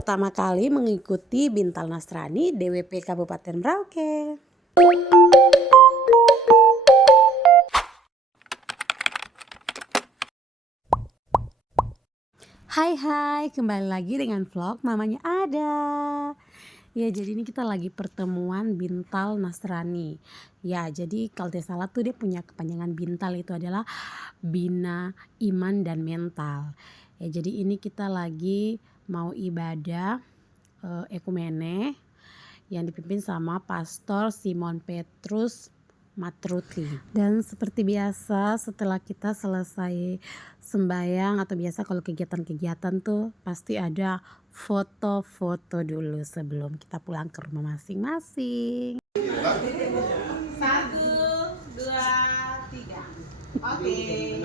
pertama kali mengikuti Bintal Nasrani DWP Kabupaten Merauke. Hai, kembali lagi dengan vlog Mamanya Ada. Ya, jadi ini kita lagi pertemuan Bintal Nasrani. Ya, jadi kalau tidak salah tuh dia punya kepanjangan Bintal itu adalah Bina Iman dan Mental. Ya, jadi ini kita lagi mau ibadah ekumene yang dipimpin sama Pastor Simon Petrus Matruti. Dan seperti biasa setelah kita selesai sembahyang atau biasa kalau kegiatan-kegiatan tuh pasti ada foto-foto dulu sebelum kita pulang ke rumah masing-masing. 1, 2, 3. Oke.